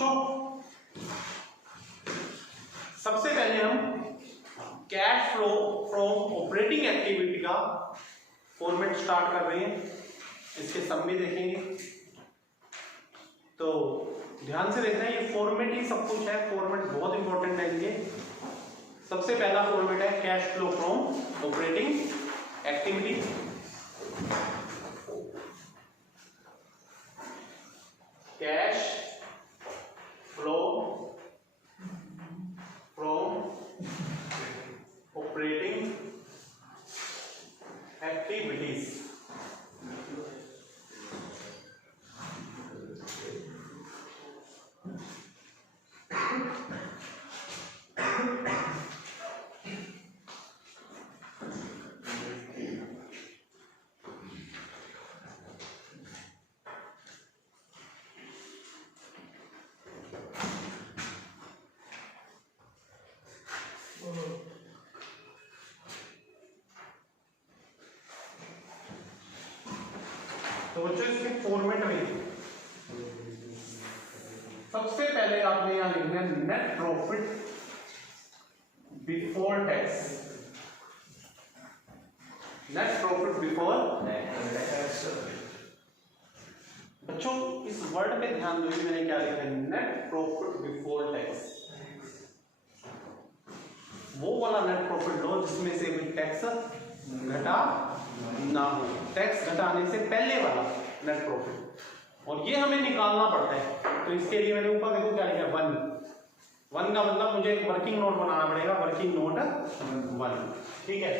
बच्चों सबसे पहले हम cash flow from operating activity का फॉर्मेट स्टार्ट कर रहे हैं। इसके सब में देखेंगे तो ध्यान से देखना है, ये फॉर्मेट ही सब कुछ है। फॉर्मेट बहुत इंपॉर्टेंट है इनके। सबसे पहला फॉर्मेट है cash flow from operating activity. Cash flow from operating activities. तो बच्चों इसके फॉर्मेट में सबसे पहले आपने यहां लिखना है net profit before tax. Net profit before tax. बच्चों इस वर्ड पे ध्यान दो कि मैंने क्या लिखा है, नेट प्रॉफिट बिफोर टैक्स। वो वाला नेट प्रॉफिट लो जिसमें से भी टैक्स घटा ना हो, टैक्स घटाने से पहले वाला नेट प्रॉफिट, और ये हमें निकालना पड़ता है। तो इसके लिए मैंने ऊपर देखो क्या लिखा है, वन का मतलब मुझे एक वर्किंग नोट बनाना पड़ेगा, वर्किंग नोट 1। ठीक है,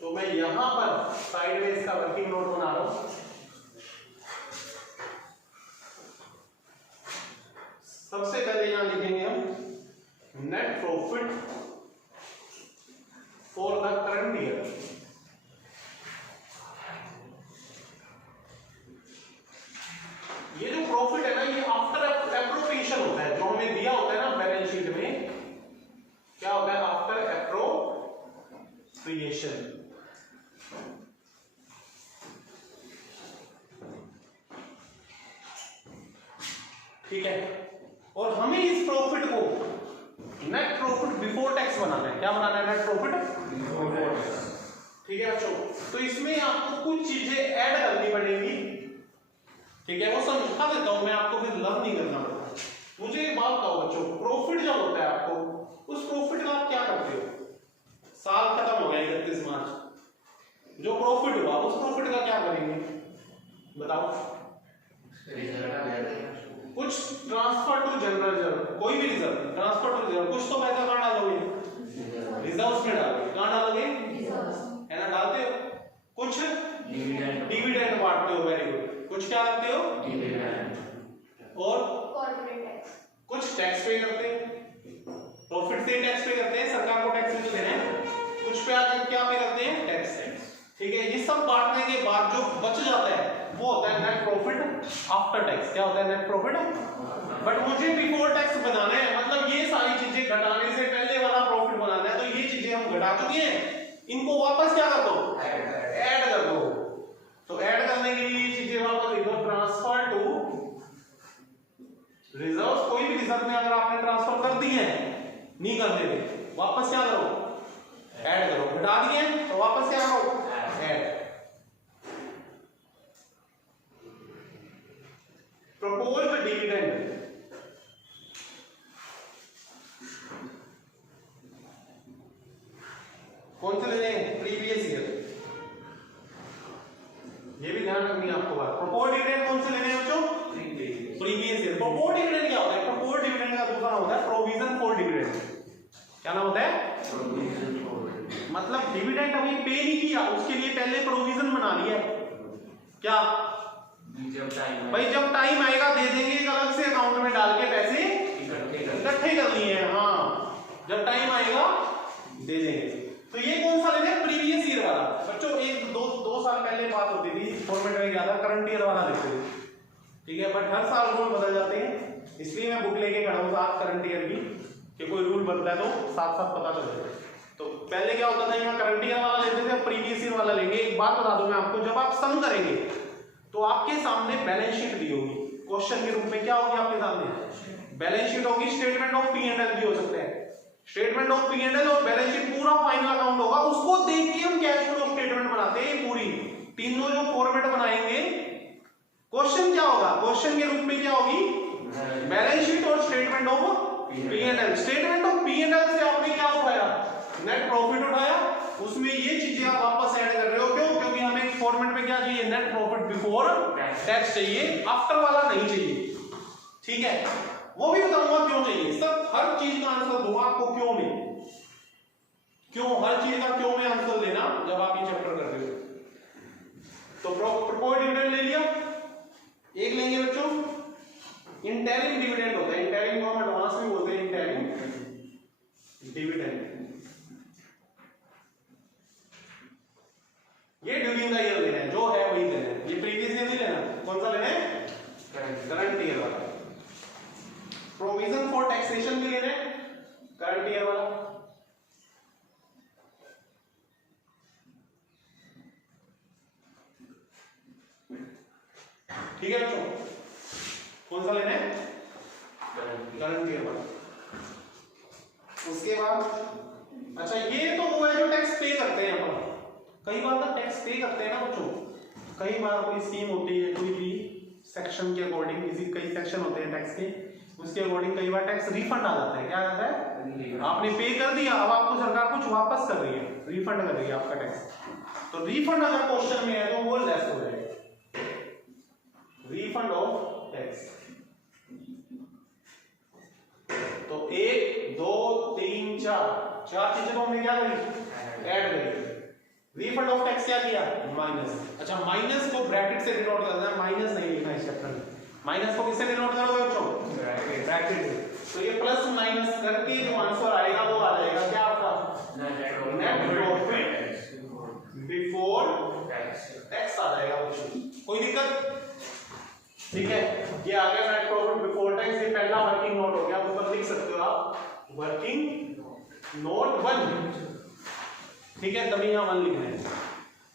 तो मैं यहां पर साइड में इसका वर्किंग नोट बना रहा हूं। सबसे पहले यहां लिखेंगे हम net profit for the current year. ये जो प्रॉफिट है ना, ये आफ्टर एप्रोप्रिएशन होता है, जो हमें दिया होता है ना बैलेंस शीट में, क्या होता है आफ्टर एप्रोप्रिएशन। ठीक है, और हमें इस प्रॉफिट को नेट प्रॉफिट बिफोर टैक्स बनाना है। क्या बनाना है? Net profit before tax. ठीक है बच्चों, तो इसमें आपको कुछ चीजें ऐड करनी पड़ेंगी। ठीक है, वो समझा देता हूं मैं आपको, फिर लर्न नहीं करना पड़ता। मुझे एक बात बताओ बच्चों, प्रॉफिट जब होता है आपको, उस प्रॉफिट का आप क्या करते हो? साल खत्म हो गया 31 मार्च, जो प्रॉफिट हुआ उस प्रॉफिट का क्या करेंगे बताओ? कुछ ट्रांसफर टू जनरल रिजर्व, कोई भी रिजर्व, ट्रांसफर टू रिजर्व, कुछ तो पैसा कहां डालोगे? रिजर्व्स में डालोगे। कहां डालोगे? है ना, डालते हो। कुछ डिविडेंड बांटते हो, वेरी गुड। कुछ क्या करते हो? डिविडेंड। और कॉर्पोरेट टैक्स। कुछ टैक्स पे करते हैं, प्रॉफिट से टैक्स पे करते हैं, सरकार को टैक्स भी देना है। कुछ पे क्या पे करते हैं? टैक्स। ठीक है, ये सब बांटने के बाद जो बच जाता है वो होता है नेट प्रॉफिट आफ्टर टैक्स। क्या होता है? Net profit. बट मुझे बिफोर टैक्स बनाना है, मतलब ये सारी चीजें घटाने से पहले वाला प्रॉफिट बनाना है। तो ये चीजें हम घटा चुके हैं, इनको वापस क्या कर दो? ऐड कर दो। तो ऐड करने के लिए ये चीजें वापस लिखो, ट्रांसफर टू रिजर्व। कोई भी रिजर्व में अगर आपने ट्रांसफर कर दी है, नहीं कर देते, वापस क्या करो? ऐड करो। घटा दिए तो वापस क्या करो? ऐड। प्रपोज्ड डिविडेंड, कौन से लेने हैं? Previous year. ये भी ध्यान रखनी है आपको बात। प्रपोज्ड डिविडेंड कौन से लेने हैं बच्चों? Previous year. प्रपोज्ड डिविडेंड क्या होता है? प्रपोज्ड डिविडेंड का दूसरा नाम होता है प्रोविजन फॉर डिविडेंड। क्या नाम होता है? मतलब डिविडेंड अभी पे नहीं किया, उसके लिए पहले प्रोविजन बना लिया है। क्या? भाई जब टाइम आएगा दे देंगे, एक अलग से अकाउंट में डाल के पैसे इकट्ठे कर लिए हैं। हाँ, जब टाइम आएगा दे देंगे। तो ये कौन सा लेना है? प्रीवियस ईयर वाला। बच्चों एक दो साल पहले बात होती थी, फॉर्मेट में क्या था? करंट ईयर वाला लिखते थे। ठीक है, बट हर साल रूल बदल जाते हैं, इसलिए मैं बुक लेके खड़ा हूँ साथ करंट ईयर की, कि कोई रूल बदला है तो साथ साथ पता चल जाए। तो पहले क्या होता था, यहाँ करंट ईयर वाला लेते थे, प्रीवियस ईयर वाला लेंगे। एक बात बता दूं मैं आपको, जब आप सम करेंगे तो आपके सामने बैलेंस शीट दी होगी, क्वेश्चन के रूप में क्या होगी आपके सामने? बैलेंस शीट होगी, statement of P and L भी हो सकते हैं। Statement of P and L और बैलेंस शीट पूरा फाइनल अकाउंट होगा, उसको देख के हम कैश फ्लो स्टेटमेंट बनाते हैं। पूरी तीनों जो फॉर्मेट बनाएंगे, क्वेश्चन क्या होगा, क्वेश्चन के रूप में क्या होगी, बैलेंस शीट और statement of P and L. Statement of P and L से आपने क्या उठाया, नेट प्रॉफिट उठाया, उसमें ये चीजें आप वापस ऐड कर रहे हो। क्यों? क्योंकि हमें एक फॉर्मेट में क्या चाहिए, नेट प्रॉफिट बिफोर टैक्स चाहिए, आफ्टर वाला नहीं चाहिए। ठीक है, वो भी बताऊंगा क्यों चाहिए। सब हर चीज का आंसर दूंगा आपको क्यों में, क्यों हर चीज का क्यों में आंसर लेना जब आप ये चैप्टर कर रहे हो। तो प्रॉफिट डिविडेंड ले लिया, एक लेंगे बच्चों इंटरिम डिविडेंड होता है, इंटरिम को हम एडवांस में बोलते हैं इंटरिम डिविडेंड। ये ड्यूरिंग द ईयर लेना है, जो है वही लेना है, ये प्रीवियस ईयर नहीं लेना। कौन सा लेना है, करंट ईयर वाला। प्रोविजन फॉर टैक्सेशन भी लेना है, करंट ईयर वाला। ठीक है बच्चों, कौन सा लेना है, करंट ईयर वाला। उसके बाद अच्छा ये तो वो है जो टैक्स पे करते हैं अपन। कई बार ना टैक्स पे करते हैं ना बच्चों, कई बार कोई स्कीम होती है, कोई भी सेक्शन के अकॉर्डिंग, किसी कई सेक्शन होते हैं टैक्स के, उसके अकॉर्डिंग कई बार टैक्स रिफंड आ जाता है। क्या आ जाता है, आपने पे कर दिया, अब आपको सरकार कुछ वापस कर रही है, रिफंड कर रही है आपका टैक्स। तो रिफंड अगर क्वेश्चन में है तो वो लेस हो जाएगा, रिफंड ऑफ टैक्स। तो 1 2 3 4 चीजें तो हमने क्या करी, ऐड करी। रिफंड ऑफ टैक्स क्या किया, माइनस। अच्छा माइनस को ब्रैकेट से डिनोट करना है, माइनस नहीं लिखना इस चैप्टर में। माइनस को किससे डिनोट करोगे बच्चों, ब्रैकेट से। तो ये प्लस माइनस करके जो आंसर आएगा वो आ जाएगा क्या आपका, नेट प्रॉफिट बिफोर टैक्स आ जाएगा बच्चों। कोई दिक्कत, ठीक है। ये आ गया नेट प्रॉफिट बिफोर टैक्स, ये पहला वर्किंग नोट हो गया, ऊपर लिख सकते हो आप वर्किंग नोट 1। ठीक है, तभी यहां 1 लिखना है।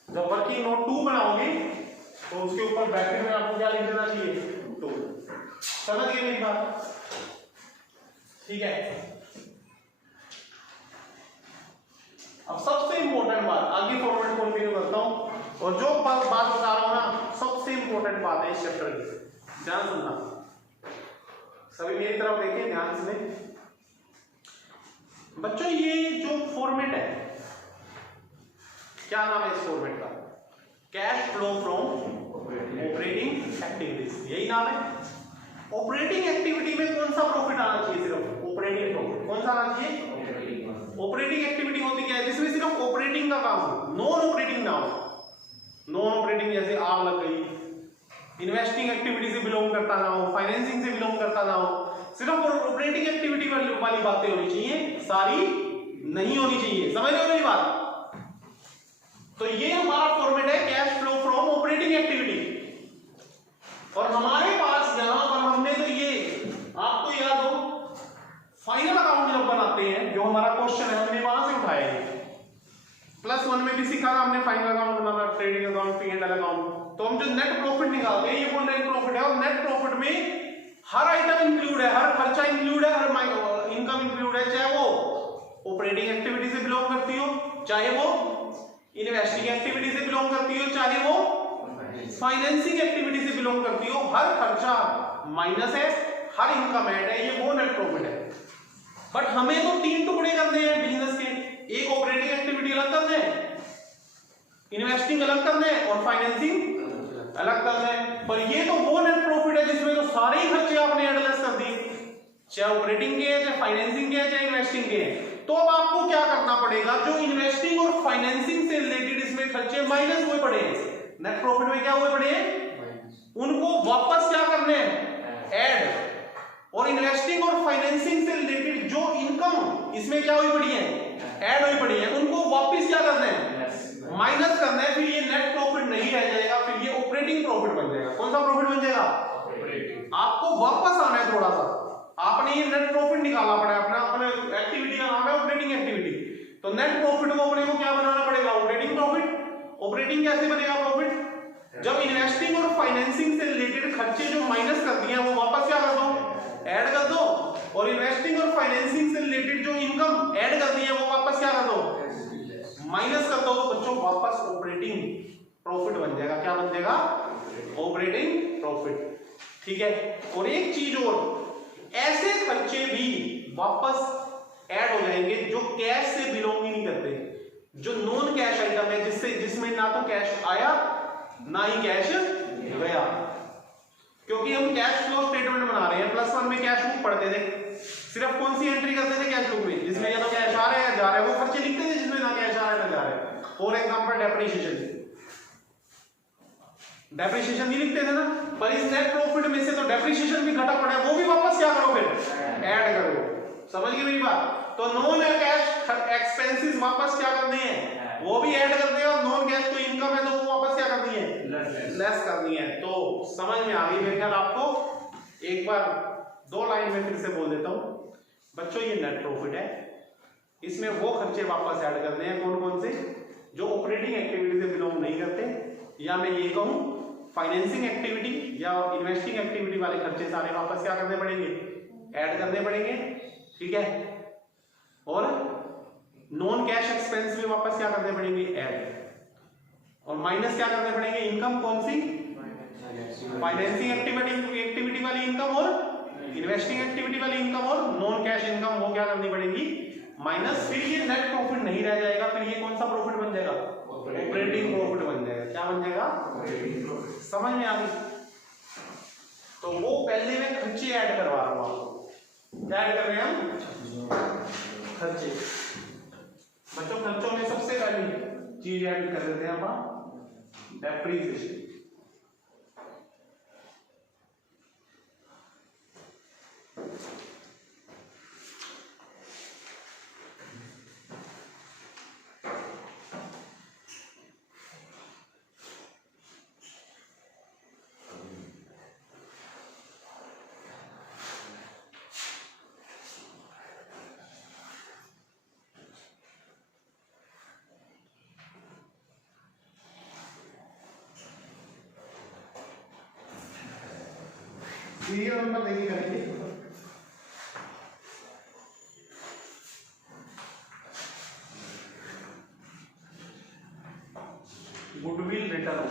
जब वर्किंग नोट 2 बनाओगे तो उसके ऊपर ब्रैकेट में आपको क्या लिख देना चाहिए, 2। समझ गए मेरी बात, ठीक है। अब सबसे इंपॉर्टेंट बात, आगे फॉर्मेट कंटिन्यू करता हूं, और जो बात बता रहा हूं ना, सबसे इंपॉर्टेंट बात है इस चैप्टर की, ध्यान सुनना। सभी मेरी तरफ देखिए ध्यान से बच्चों। ये जो फॉर्मेट है, क्या नाम है इस फॉर्मेट का, cash flow from operating activities, यही नाम है। ऑपरेटिंग एक्टिविटी में कौन सा प्रॉफिट आना चाहिए, सिर्फ ऑपरेटिंग प्रॉफिट। कौन सा आना चाहिए, ऑपरेटिंग एक्टिविटी होती क्या है, जिसमें सिर्फ ऑपरेटिंग का काम हो, नॉन ऑपरेटिंग ना हो। नॉन ऑपरेटिंग जैसे आग लग गई, इन्वेस्टिंग एक्टिविटी से बिलोंग करता ना हो, फाइनेंसिंग से बिलोंग करता ना हो, सिर्फ ऑपरेटिंग एक्टिविटी वाली बातें होनी चाहिए, सारी नहीं होनी चाहिए। समझ रहे हो मेरी बात। तो ये हमारा फॉर्मेट है cash flow from operating activity. और हमारे पास यहां पर हमने तो ये आपको याद हो, फाइनल अकाउंट जब बनाते हैं, जो हमारा क्वेश्चन है हमने वहां से उठाया है। +1 में भी सीखा था हमने final account banana, trading account, P and L account. तो हम जो नेट प्रॉफिट निकालते हैं, ये वो नेट प्रॉफिट है, और नेट प्रॉफिट में हर आइटम इंक्लूड है, हर खर्चा इंक्लूड है, हर इनकम इंक्लूड है, चाहे वो ऑपरेटिंग एक्टिविटी से बिलोंग करती हो, चाहे वो इन्वेस्टिंग एक्टिविटी से बिलोंग करती हो, चाहे वो फाइनेंसिंग एक्टिविटी से बिलोंग करती हो, हर खर्चा माइनस है, हर इनकम ऐड है, ये वो नेट प्रॉफिट है। बट हमें तो 3 टुकड़े करने हैं बिजनेस के, एक ऑपरेटिंग एक्टिविटी अलग करना है, इन्वेस्टिंग अलग करना है, और फाइनेंसिंग अलग करना है। पर ये तो वो नेट प्रॉफिट है जिसमें तो सारे ही खर्चे आपने एडजस्ट कर दिए, चाहे ऑपरेटिंग के, चाहे फाइनेंसिंग के, चाहे इन्वेस्टिंग के। तो अब आपको क्या करना पड़ेगा, जो इन्वेस्टिंग और फाइनेंसिंग से रिलेटेड इसमें खर्चे माइनस हुए पड़े हैं, नेट प्रॉफिट में क्या हुए पड़े हैं, उनको वापस क्या करने हैं, ऐड। और इन्वेस्टिंग और फाइनेंसिंग से रिलेटेड जो इनकम इसमें क्या हुई पड़ी है, ऐड हुई पड़ी है, उनको वापस क्या करना है, माइनस करना है। फिर ये नेट प्रॉफिट नहीं रह जाएगा, फिर ये ऑपरेटिंग प्रॉफिट बन जाएगा। कौन सा प्रॉफिट बन जाएगा, आपको वापस आना है थोड़ा सा। आपने ये नेट प्रॉफिट निकाला पड़ा है, अपने एक्टिविटी का नाम है ऑपरेटिंग एक्टिविटी, तो नेट प्रॉफिट को अपने को क्या बनाना पड़ेगा, ऑपरेटिंग प्रॉफिट। ऑपरेटिंग कैसे बनेगा प्रॉफिट, जब इन्वेस्टिंग और फाइनेंसिंग से रिलेटेड खर्चे जो माइनस कर दिए हैं वो वापस क्या कर दो, ऐड कर दो, इनकम ऐड कर दी है वो वापस क्या कर दो, माइनस कर दो, तो बच्चों वापस ऑपरेटिंग प्रॉफिट बन जाएगा। क्या बन जाएगा, ऑपरेटिंग प्रॉफिट। ठीक है। और एक चीज और, ऐसे खर्चे भी वापस ऐड हो जाएंगे जो कैश से बिलोंग ही नहीं करते, जो नॉन कैश आइटम है, जिसमें ना तो कैश आया ना ही कैश गया। क्योंकि हम कैश फ्लो स्टेटमेंट बना रहे हैं, +1 में कैश बुक पढ़ते थे, सिर्फ कौन सी एंट्री करते थे कैश बुक में, जिसमें या तो कैश आ रहा है या जा रहा है, वो खर्चे लिखते थे जिसमें ना कैश आ रहा है ना जा रहा है। फॉर एग्जांपल डेप्रिसिएशन नहीं लिखते थे ना, पर इस नेट प्रॉफिट में से तो डेप्रिसिएशन भी घटा पड़ा है, वो भी वापस क्या करो फिर, ऐड करो। समझ गए मेरी बात। तो नॉन कैश एक्सपेंसेस वापस क्या करने हैं, वो भी ऐड करते हैं, और नॉन कैश तो इनकम है तो वो वापस क्या करनी है, लेस करनी है। तो समझ में आ गई मेरे ख्याल आपको। एक बार 2 लाइन में फिर से बोल देता हूं बच्चों, ये नेट प्रॉफिट है, इसमें वो खर्चे वापस ऐड करने हैं, कौन कौन से, जो ऑपरेटिंग एक्टिविटी से बिलोंग नहीं करते, या मैं ये कहूं फाइनेंसिंग एक्टिविटी या इन्वेस्टिंग एक्टिविटी वाले खर्चे सारे वापस क्या करने पड़ेंगे, ऐड करने पड़ेंगे। ठीक है। और नॉन कैश एक्सपेंस भी वापस क्या करने पड़ेंगे, ऐड। और माइनस क्या करने पड़ेंगे, इनकम कौन सी, फाइनेंसिंग एक्टिविटी वाली इनकम और इन्वेस्टिंग एक्टिविटी वाली इनकम और नॉन कैश इनकम, वो क्या करनी पड़ेगी, माइनस। फिर ये नेट प्रॉफिट नहीं रह जाएगा, फिर ये कौन सा प्रॉफिट बन जाएगा, ऑपरेटिंग प्रॉफिट बन जाएगा। क्या बन जाएगा, समझ में आ गई। तो वो पहले मैं खर्चे ऐड करवा रहा हूं आपको। क्या ऐड कर रहे हैं हम, खर्चे। बच्चों खर्चों में सबसे पहली चीज ऐड कर देते हैं हम डेप्रिसिएशन। सीरियल नंबर देखिए करके, goodwill return,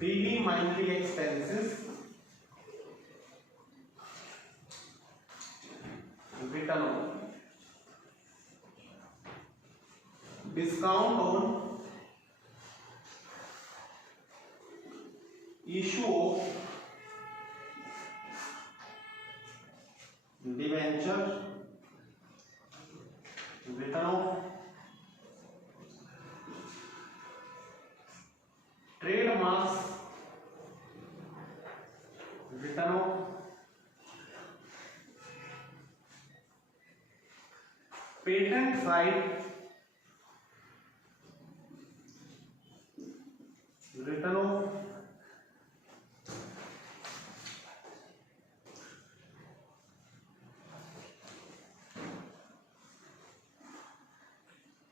daily monthly expenses, return, discount on issue of debenture, return of trademarks, return of patent right, return of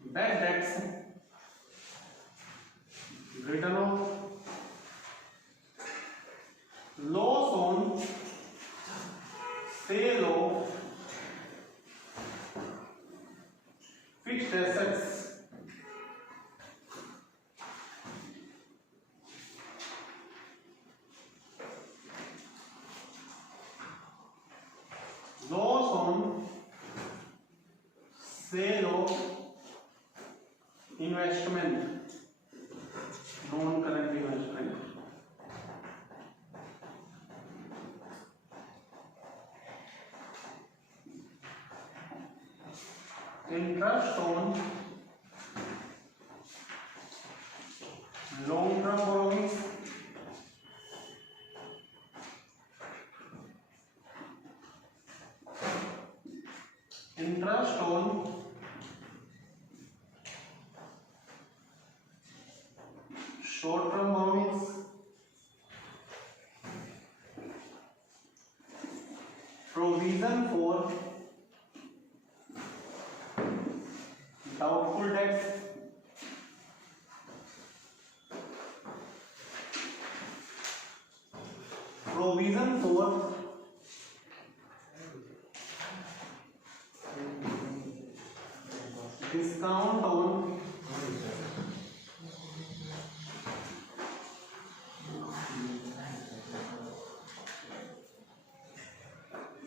bad debts, return of loss on sale of fixed assets, loss on sale of investment, non-current investment, interest on long-term borrowings, interest on short-term borrowings, provision for doubtful debts, provision for discount on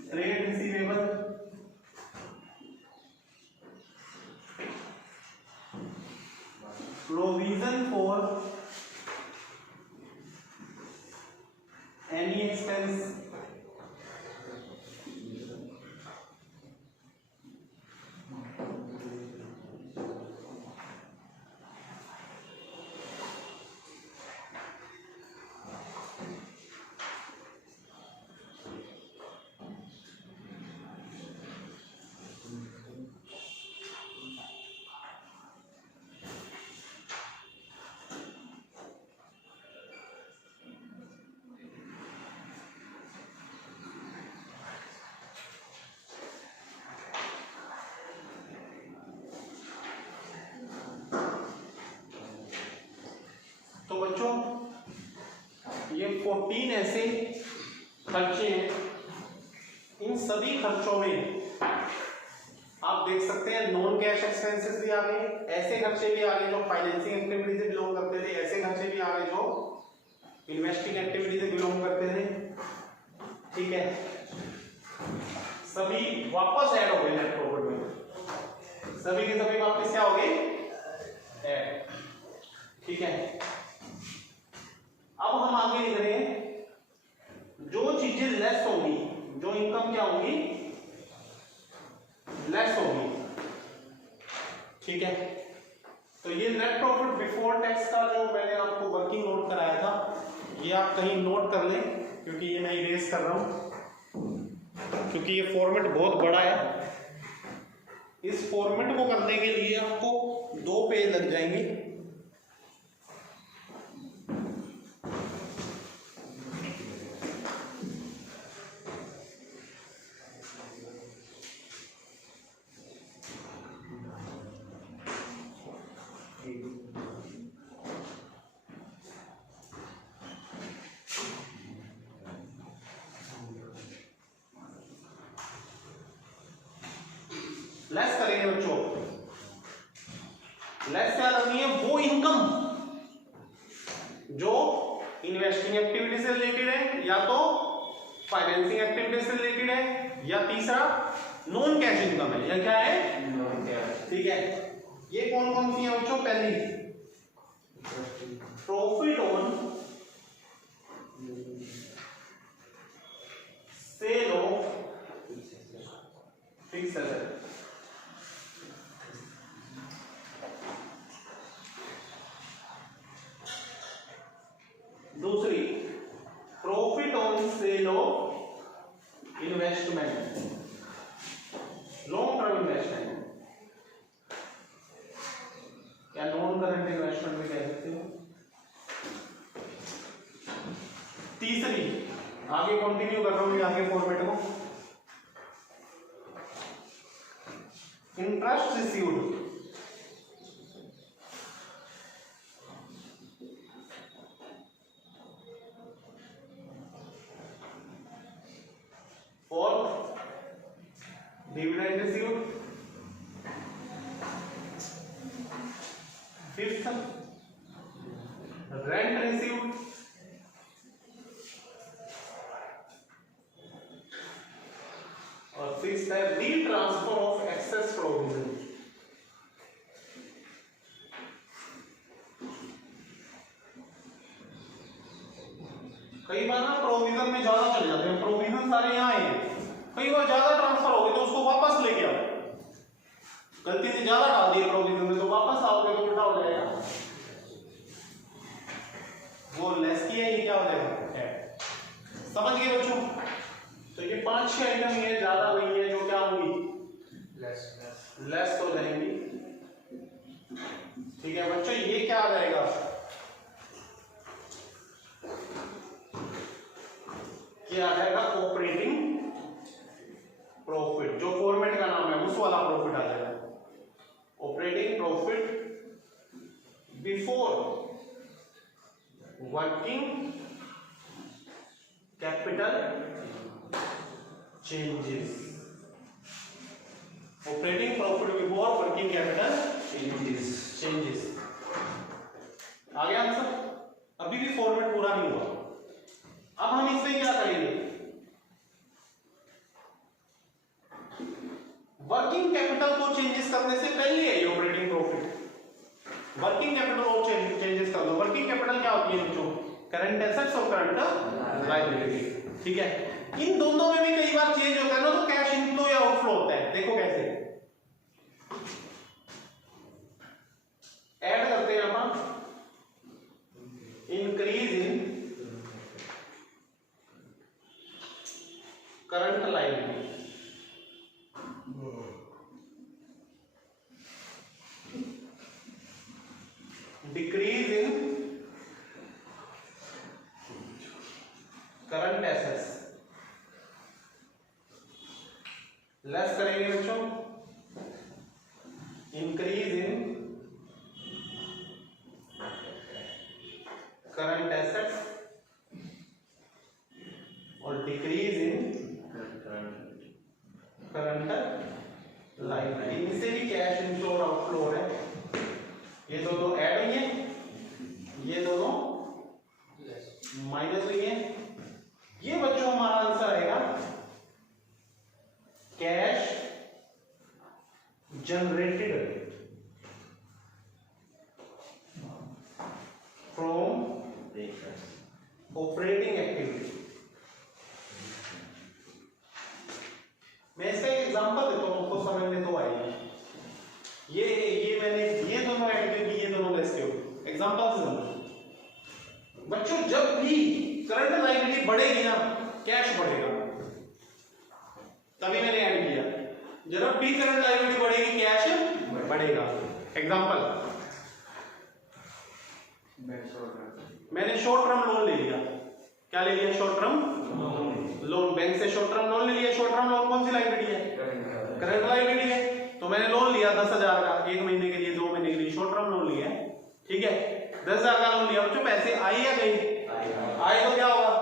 trade receivable, provision for any expense, तो बच्चों ये 14 ऐसे खर्चे हैं। इन सभी खर्चों में आप देख सकते हैं नॉन कैश एक्सपेंसेस भी आ गए, ऐसे खर्चे भी आ गए जो फाइनेंसिंग एक्टिविटी से बिलोंग करते थे, ऐसे खर्चे भी आ गए जो इन्वेस्टिंग एक्टिविटी से बिलोंग करते थे। ठीक है, सभी वापस ऐड हो गए नेट प्रॉफिट में, सभी के सभी वापस क्या हो गए, ऐड। ठीक है, अब हम आगे लिख रहे हैं जो चीजें लेस होंगी, जो इनकम क्या होगी, लेस होगी। ठीक है, तो ये नेट प्रॉफिट बिफोर टैक्स का जो मैंने आपको वर्किंग नोट कराया था, ये आप कहीं नोट कर लें, क्योंकि ये मैं इरेज कर रहा हूं, क्योंकि ये फॉर्मेट बहुत बड़ा है। इस फॉर्मेट को करने के लिए आपको 2 पेज लग जाएंगे। लेस करेंगे बच्चों, लेस क्या करनी है, वो इनकम जो इन्वेस्टिंग एक्टिविटी से रिलेटेड है, या तो फाइनेंसिंग एक्टिविटी से रिलेटेड है, या तीसरा नॉन कैश इनकम है। या क्या है, नॉन कैश। ठीक है, ये कौन कौन सी है बच्चों, पहली profit on sale of fixed asset, दूसरी profit on sale of investment, long term investment, या नॉन करंट इन्वेस्टमेंट भी कह सकते हो। तीसरी, आगे कंटिन्यू कर रहा हूं आगे फॉर्मेट को, इंटरेस्ट रिसीव्ड और dividend received. Fifth, rent received. और सिक्स्थ है रीट्रांसफर ऑफ एक्सेस प्रोविजन। कई बार ना प्रोविजन में ज्यादा चले जाते हैं, प्रोविजन सारे यहाँ आए हैं, कई बार ज्यादा ट्रांसफर हो गए तो उसको वापस लेके आओ, गलती से ज्यादा डाल दिए प्रोविजन में तो वापस आओगे तो उल्टा हो जाएगा, वो लेस की है, ये क्या हो जाएगा, समझ गए बच्चों। तो ये 5-6 आइटम है, ज्यादा वही है जो क्या होंगी, लेस हो जाएंगी। ठीक है बच्चों, ये क्या आ जाएगा, ये आ जाएगा ऑपरेटिंग प्रॉफिट, जो फॉर्मेट का नाम है उस वाला प्रॉफिट आ जाएगा, operating profit before working capital changes, operating profit before working capital changes. आ गया आंसर? अभी भी फॉर्मेट पूरा नहीं हुआ। अब हम इसमें क्या करेंगे, वर्किंग कैपिटल को चेंजेस करने से पहले है ये ऑपरेटिंग प्रॉफिट। वर्किंग कैपिटल को चेंजेस कर लो। वर्किंग कैपिटल क्या होती है बच्चों? करंट एसेट्स और करंट लायबिलिटी। ठीक है, इन दोनों में भी कई बार चेंज होता है ना, तो कैश इनफ्लो या आउटफ्लो होता है। देखो कैसे ऐड करते हैं अपन, increase in current liability, decrease in current assets. Less करेंगे बच्चों, इंक्रीज इन करंट एसेट्स और डिक्रीज इन करंट लायबिलिटी। इनसे भी कैश इनफ्लो और आउटफ्लो है। ये दोनों ऐड हुई है, ये दोनों माइनस हुई है। ये बच्चों हमारा आंसर आएगा cash generated from operating activity. मैं इसका एक एग्जांपल देता हूं, आपको समझ में तो आएगा। ये मैंने ये दोनों ऐड की, ये दोनों लेस के हो। एग्जांपल से समझो बच्चों, जब भी करंट लायबिलिटी बढ़ेगी ना, कैश बढ़ेगा, तभी मैंने ऐड किया। जब भी करंट लायबिलिटी बढ़ेगी, कैश बढ़ेगा। एग्जांपल, मैंने शॉर्ट टर्म लोन ले लिया। क्या ले लिया? Short term loan. बैंक से शॉर्ट टर्म लोन ले लिया। शॉर्ट टर्म लोन कौन सी लायबिलिटी है? करंट लायबिलिटी है। तो मैंने लोन लिया 10,000 का, 1 महीने के लिए, 2 महीने के लिए शॉर्ट टर्म लोन लिया है। ठीक है, 10,000 का लोन लिया। बच्चों पैसे आए या गए? आए तो क्या होगा?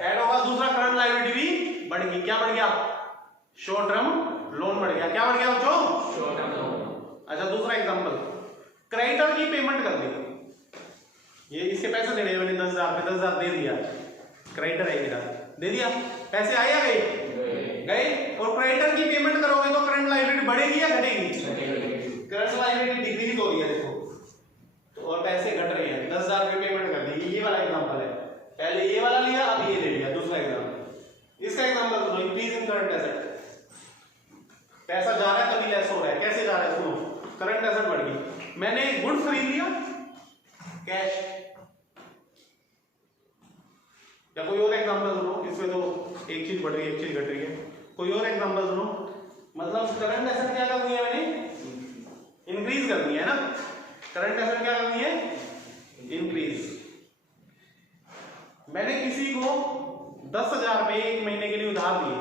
ऐड होगा। दूसरा करंट लायबिलिटी भी बढ़ गई। क्या बढ़ गया? शॉर्ट टर्म लोन बढ़ गया। क्या बढ़ गया बच्चों? Short term loan. अच्छा, दूसरा एग्जांपल, क्रेडिटर की पेमेंट कर दी। ये इसके पैसे देने हैं, मैंने 10,000 पे 10,000 दे दिया। क्रेडिटर है मेरा, दे दिया। पैसे आए या गए? गए। और क्रेडिटर की पेमेंट करोगे तो करंट लायबिलिटी बढ़ेगी या घटेगी? करंट लायबिलिटी डिक्रीज हो रही है देखो, तो और पैसे घट रहे हैं। 10,000 पे पेमेंट कर दी। ये वाला एग्जांपल है। पहले ये वाला लिया, अब ये ले लिया। दूसरा एग्जांपल, इसका एग्जांपल सुनो, इंक्रीज इन करंट एसेट। पैसा जा रहा है तभी लेस हो रहा है। कैसे जा रहा है? सुनो, करंट एसेट बढ़ गई। मैंने गुड्स खरीद लिया, कैश। या कोई और एग्जांपल सुनो, इसमें तो एक चीज बढ़ रही है, एक चीज घट रही है। कोई और एग्जांपल सुनो, मतलब करंट एसेट क्या करनी है? मैंने इंक्रीज करनी है ना। करंट एसेट क्या करनी है? इंक्रीज। मैंने किसी को 10,000 रुपए 1 महीने के लिए उधार दिए।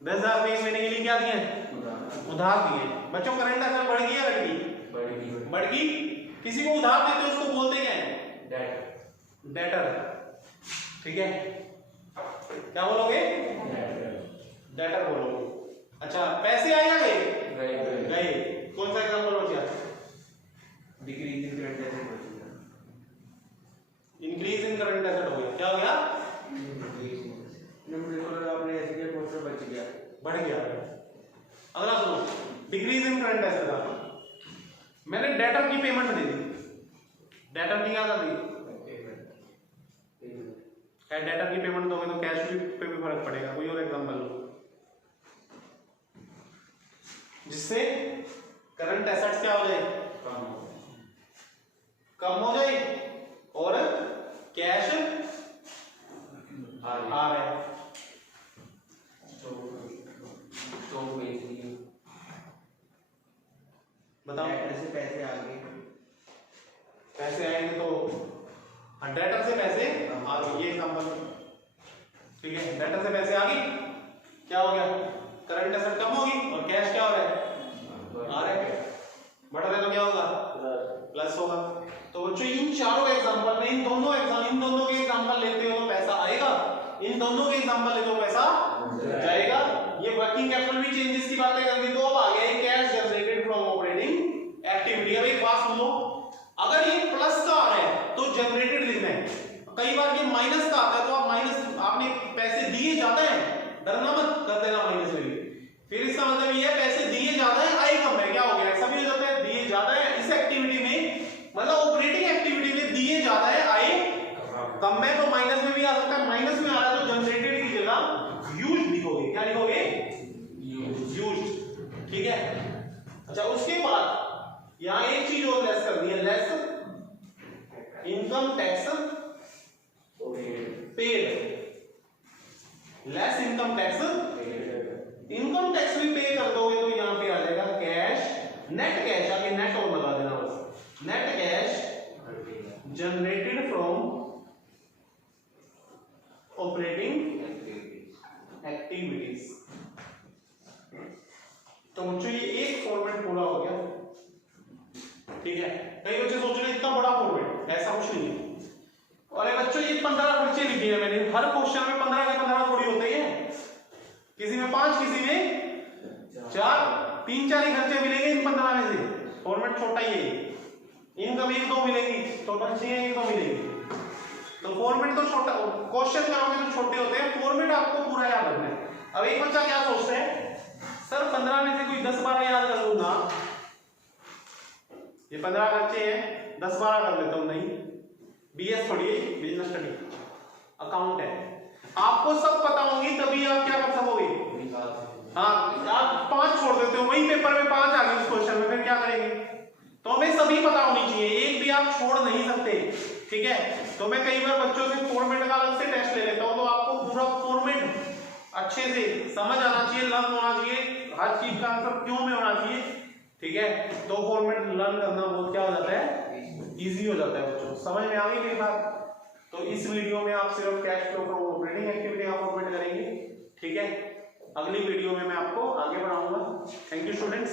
10,000 रुपए 1 महीने के लिए क्या दिए? उधार दिए। बच्चों करंट एसेट बढ़ गई या घट गई? बढ़ गई। किसी को उधार देते हो उसको बोलते क्या है? डेटर। ठीक है, क्या बोलोगे? डेटर बोलोगे। अच्छा, पैसे आए या गए? गए। कौन सा एग्जांपल हो गया? डिक्रीज इन करंट एसेट हो गया, इंक्रीज इन करंट एसेट हो गया। क्या हो गया? आपने ऐसे किया, पोस्टर बच गया, बढ़ गया। अगला सुनो, डिक्रीज इन करंट एसेट का, मैंने डेटर की पेमेंट दे दी। डेटर की क्या कर दी? डेटर की पेमेंट दोगे तो कैश पे भी फर्क पड़ेगा। कोई और एग्जांपल लो जिससे करंट एसेट्स क्या हो जाए? कम हो जाए और कैश आ रहा है। बताओ, ऐसे पैसे आ गए, पैसे आएंगे तो डेटर से पैसे आ गए। ये एग्जांपल, ठीक है, डेटर से पैसे आ गए, क्या हो गया? करंट एसेट कम होगी और कैश क्या हो रहा है? आ रहा है। बढ़ रहा है तो क्या होगा? प्लस होगा। तो बच्चों इन चारों एग्जांपल में इन दोनों के एग्जांपल लेते हो तो पैसा आएगा इन दोनों के एग्जांपल ले तो पैसा जाएगा। ये वर्किंग कैपिटल भी चेंजेस की बातें कर दी, तो अब आ गया cash generated from operating activity. अब एक बात सुनो, अगर ये प्लस का आ रहा है तो जनरेटेड लिखना है। कई बार ये माइनस का आता है तो आप माइनस, आपने पैसे दिए ज्यादा है, डरना मत, कर देना माइनस में भी। फिर इसका मतलब ये है पैसे दिए ज्यादा है, आय कम है, क्या हो गया, ऐसा भी हो जाता है, दिए ज्यादा है इस एक्टिविटी में, मतलब ऑपरेटिंग एक्टिविटी में दिए ज्यादा है, आय कम है, तो माइनस में भी आ सकता है। माइनस में आ रहा है तो जनरेटेड की जगह यूज्ड लिखोगे, क्या लिखोगे, यूज्ड, ठीक है। अच्छा उसके बाद यहां एक चीज और लेस करनी है, less income tax paid, less income tax, income tax भी पे कर दोगे तो यहां पे आ जाएगा कैश, नेट कैश, आगे नेट और लगा देना बस, net cash generated from operating activities. तो बच्चों ये एक फॉर्मेट पूरा हो गया, ठीक है। कई बच्चे सोच रहे इतना बड़ा फॉर्मेट, ऐसा कुछ नहीं है। और बच्चों ये 15 खर्चे लिखे हैं मैंने, हर क्वेश्चन में 15 के 15 थोड़ी होते हैं, किसी में 5, किसी में 4, 3-4 ही खर्चे मिलेंगे इन 15 में से, फॉर्मेट छोटा ही है। इनकम 1-2 मिलेगी, टोटल 6-1-2 मिलेगी, तो फॉर्मेट तो छोटा, क्वेश्चन करोगे तो छोटे होते हैं, फॉर्मेट आपको पूरा याद रखना है। अब एक बच्चा क्या सोचता है, सर 15 में से कोई 10-12 याद कर लूंगा, ये 15 खर्चे हैं, 10-12 कर लेता हूं, नहीं, बीएस थोड़ी है, बिजनेस स्टडी अकाउंट है, आपको सब पता होंगी तभी आप क्या कर सकोगे। हाँ, आप 5 छोड़ देते हो, वही पेपर में 5 आ गए उस क्वेश्चन में, फिर क्या करेंगे। तो हमें सभी पता होनी चाहिए, एक भी आप छोड़ नहीं सकते, ठीक है। तो मैं कई बार बच्चों से फॉर्मेट का अलग से टेस्ट ले लेता हूं, तो आपको पूरा फॉर्मेट अच्छे से समझ आना चाहिए, लर्न होना चाहिए, हर चीज का आंसर क्यों में होना चाहिए, ठीक है। तो फॉर्मेट लर्न करना बहुत क्या हो जाता है, इजी हो जाता है बच्चों। समझ में आ गई मेरी बात। तो इस वीडियो में आप सिर्फ cash flow from operating activity का फॉर्मेट करेंगे, ठीक है। अगली वीडियो में मैं आपको आगे बढ़ाऊंगा। Thank you students.